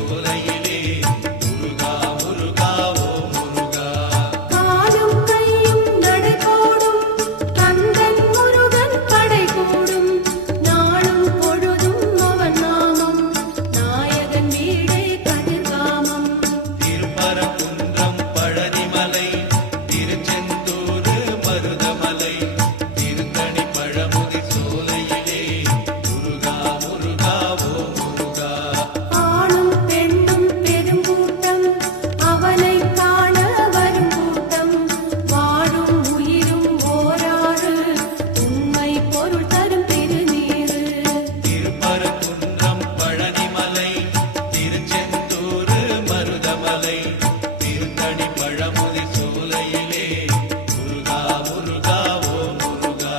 சோலையிலே முருகா முருகா ஓ முருகா. காலும் கையும் நடைபோடும் கந்தன் முருகன் படை கூடும் நாளும் பொழுதும் அவன் நாமம் நாயகன் வீடே கதிர்காமம். திருப்பரங்குன்றம் பழனிமலை திருச்செந்தூர் மருதமலை திருத்தணி பழமுதி சோலையிலே முருகா முருகா ஓ முருகா. ஆணும் பெண்ணும் பெருங்கூட்டம் அவனை காண வரும் கூட்டம் வாழும் உயிரும் ஓராறு உண்மை பொருள் தரும் திருநீரு. திருப்பரங்குன்றம் பழனிமலை திருச்செந்தூர் மருதமலை திருத்தணி பழமுதி சோலையிலே முருகா முருகா ஓ முருகா.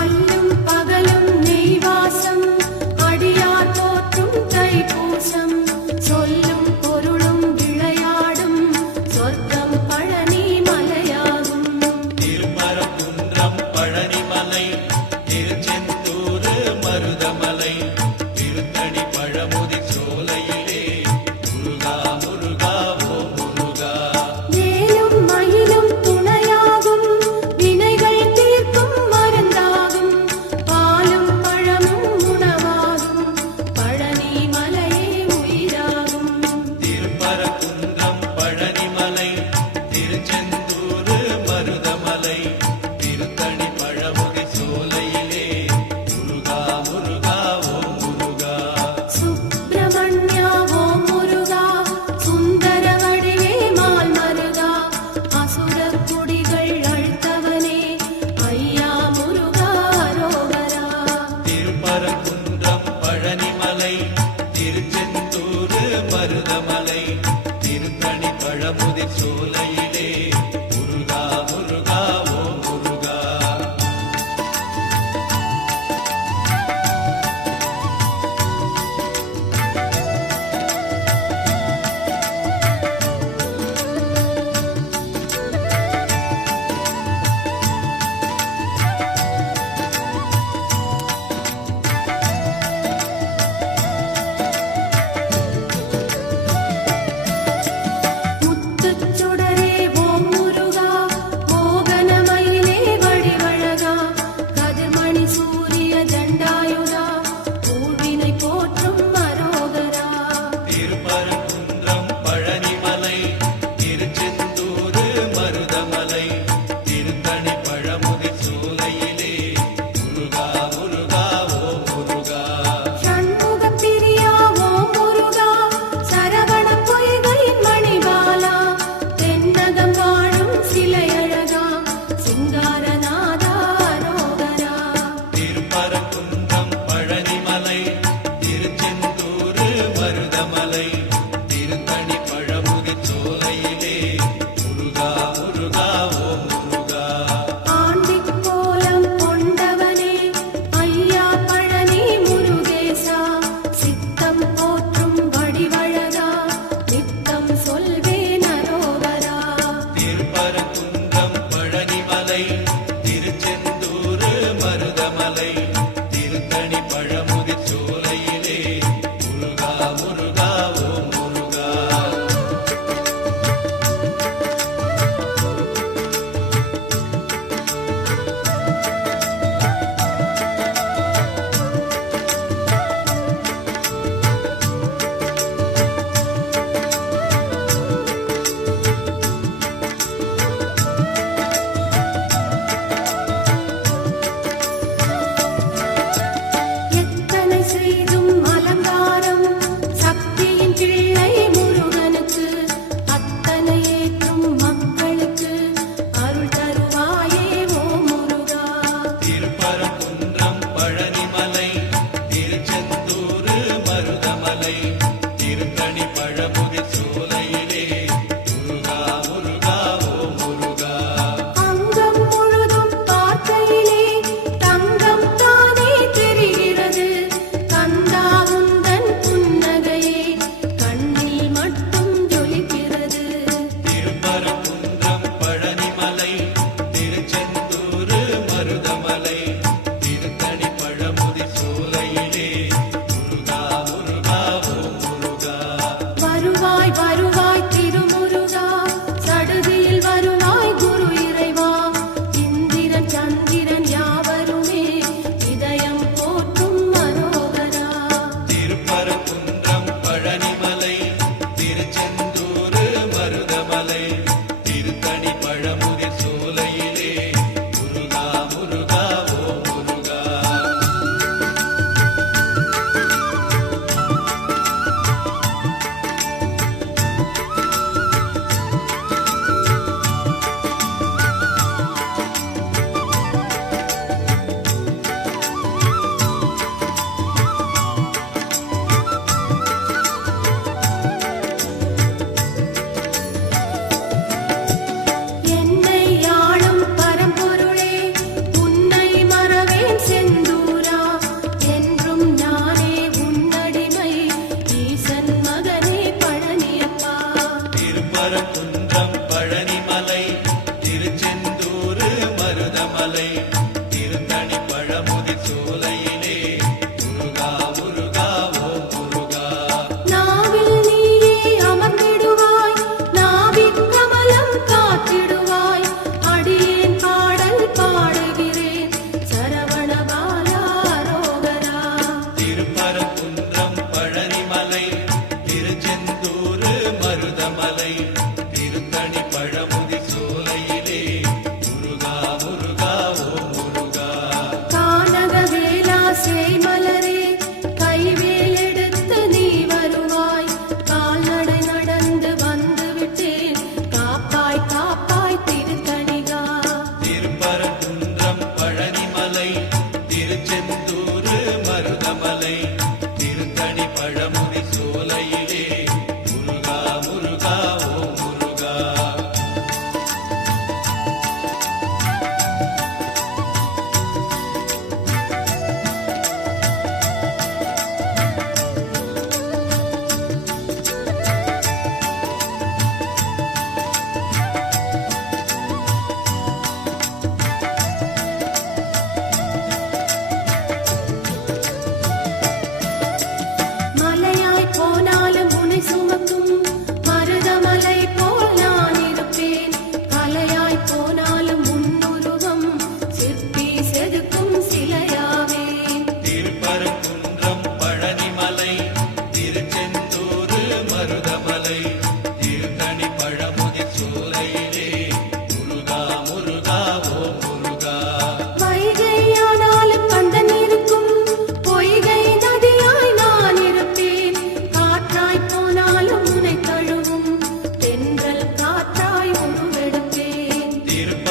அல்லும் பகலும் நெய்வாசம் அடியார் போற்றும் தைப்பூசம் சொல்லும் பொருளும் விளையாடும் சொர்க்கம் பழனி மலையாகும். திருப்பரங்குன்றம் பழனிமலை திருச்செந்தூர் மருதமலை திருத்தணி பழமுதி சோலையிலே முருகா முருகா ஓ முருகா. வேலும் மயிலும் துணையாகும் வினைகள் தீர்க்கும் மருந்தாகும் பாலும் பழமும் உணவாகும் பழனி மலையே உயிராகும். திருப்பரங்குன்றம் பழனிமலை திருச்செந்தூர் மருதமலை திருத்தணி பழமுதி சோலையிலே முருகா முருகா ஓ முருகா. சுப்பிரமணியா ஓம் முருகா சுந்தர வடிவே மால் மருகா அசுரக் குடிகள் அழித்தவனே ஐயா முருகா அரோகரா. திருப்பரங்குன்றம் பழனிமலை திருச்செந்தூர் மருதமலை திருத்தணி பழமுதி சோலையிலே முருகா முருகா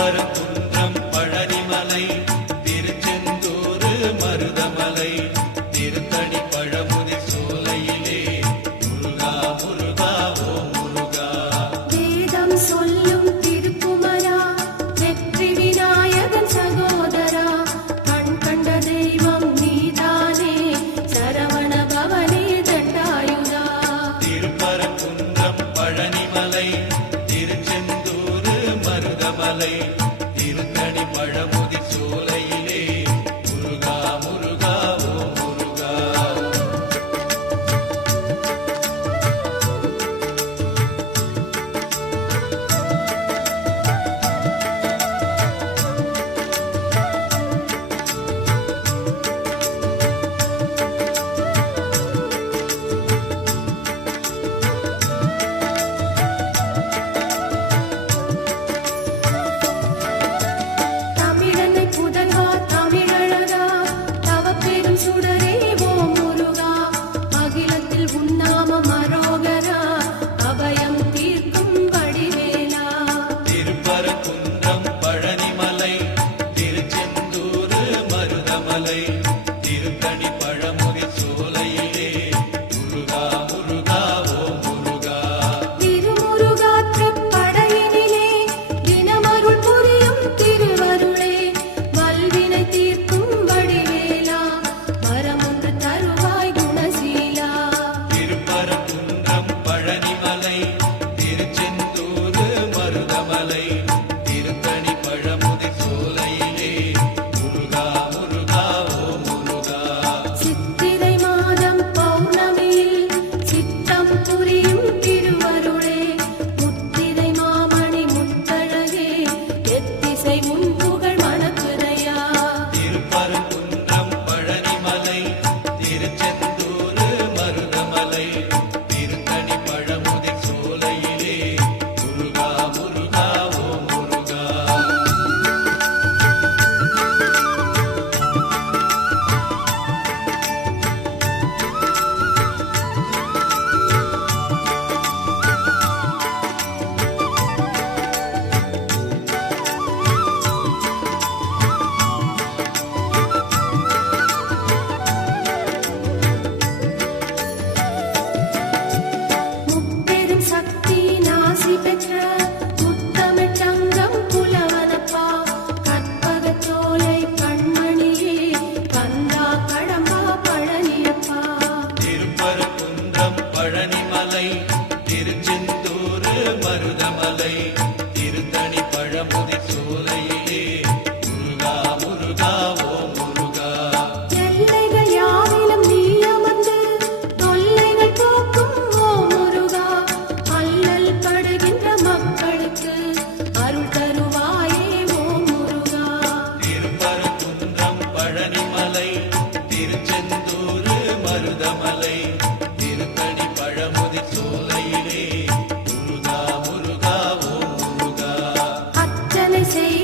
திருப்பரங்குன்றம் பழனிமலை திருச்செந்தூர் மருதமலை திருத்தணி பழமுதிர் சோலையிலே முருகா முருகா ஓம் முருகா. வேதம் சொல்லும் திருக்குமரா வெற்றி விநாயகன் சகோதரா கண் கண்ட தெய்வம் நீதானே சரவண பவனே தண்டாயுதா. திருப்பரங்குன்றம் பழனிமலை திருச்செந்தூர் மருதமலை திருத்தணி பழமுதிர் சோலையிலே முருகா முருகா ஓம் முருகா. தமிழனை புதல்வா தமிழழகா தவப்பெரும் சுடரே ஓம் முருகா. அகிலத்தில் உன்னாமம் அரோகரா அபயம் தீர்க்கும் வடிவேலா. திருப்பரங்குன்றம் பழனிமலை திருச்செந்தூர் மருதமலை திருத்தணி பழமுதிர் சோலையிலே முருகா முருகா ஓம் முருகா. திருமுருகாற்றுப் படையினிலே தினமருள் புரியும் திருவருளே வல்வினை தீர்க்கும் வடிவேலா வரமொன்று தருவாய் குணசீலா. திருப்பரங்குன்றம் பழனிமலை திருச்செந்தூர் மருதமலை திருத்தணி பழமுதிர் சோலையிலே முருகா முருகா ஓம் முருகா. சித்திரை மாதம் பௌர்ணமியில் சித்தம் புரியும் திருவருளே முத்திரை மாமணி முத்தழகே எத்திசை உன் புகழ் மணக்குதையா. திருப்பரங்குன்றம் பழனிமலை திருச்செந்தூர் மருதமலை திருத்தணி பழமுதிர் சோலையிலே முருகா முருகா ஓம் முருகா. முப்பெரும் சக்தி நாசி பெற்ற முத்தமிழ்ச் சங்கம் புலவனப்பா கற்பகச் சோலை கண்மணியே கந்தா கடம்பா பழனியப்பா. திருப்பரங்குன்றம் பழனிமலை திருச்செந்தூர் மருதமலை திருத்தணி பழமுதிர் சோலையிலே முருகா முருகா ஓம் முருகா. எல்லைகள் யாவிலும் நீ அமர்ந்து தொல்லைகள் போக்கும் ஓம் முருகா. அல்லல் படுகின்ற மக்களுக்கு அருள் தருவாயே ஓம் முருகா. திருப்பரங்குன்றம் பழனிமலை திருச்செந்தூர் மருதமலை திருத்தணி பழமுதிர் சோலையிலே முருகா முருகா ஓம் முருகா. அர்ச்சனை செய்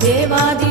தேவாதி